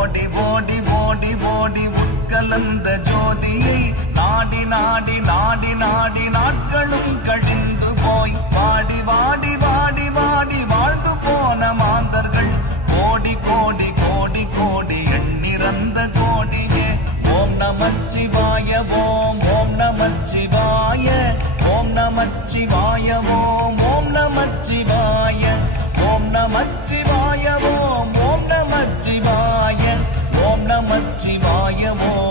ஓடி ஓடி ஓடி ஓடி உட்கலந்த ஜோதியை நாடி நாடி நாடி நாடி நாட்களும் கழிந்து போய் வாடி வாடி வாடி வாடி வாழ்ந்து போன மாந்தர்கள் கோடி கோடி கோடி கோடி எண்ணிறந்த கோடியே. ஓம் நமச்சிவாய ஓம் ஓம் நமச்சிவாய ஓம் நமச்சிவாய ஓம் ஓம் நமச்சிவாய ஓம் நமச்சிவாய ஓம் ஓம் நமச்சிவாய ஓம் நமச்சிவாய ஓம்